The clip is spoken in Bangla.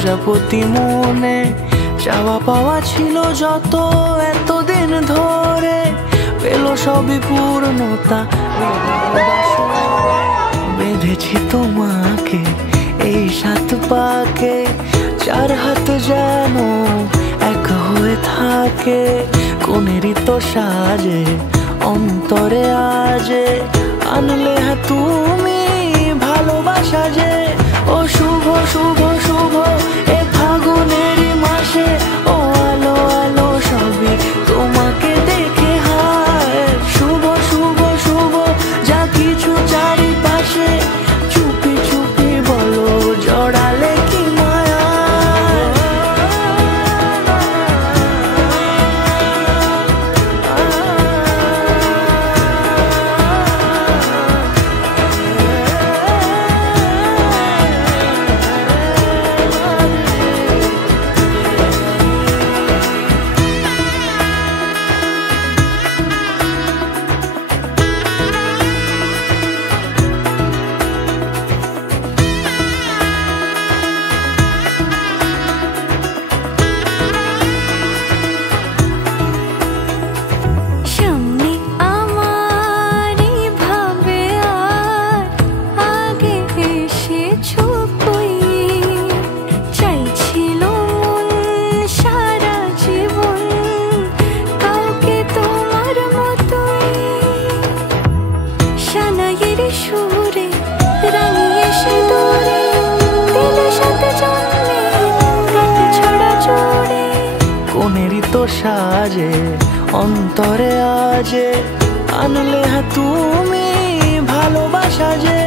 প্রজাপতি মনে চাওয়া পাওয়া ছিল যত এতদিন ধরে, পেল সবই পূর্ণতা। বেঁধেছি তোমাকে এই 7 পাকে, 4 হাত যেন এক হয়ে থাকে। কোনেরই তো সাজে অন্তরে আজে আনলে তুমি ভালোবাসা যে। ও শুভ শুভ শুভ এ ফাগুনেরই মাসে, ও আলো আলো সবই তোমাকে দেখে হায়। শুভ শুভ শুভ যা কিছু চারিপাশে, চুপি চুপি বলো জড়ালে কি মায়া। কোনেরই তো সাজে অন্তরে আজে আনলে তুমি ভালোবাসা যে।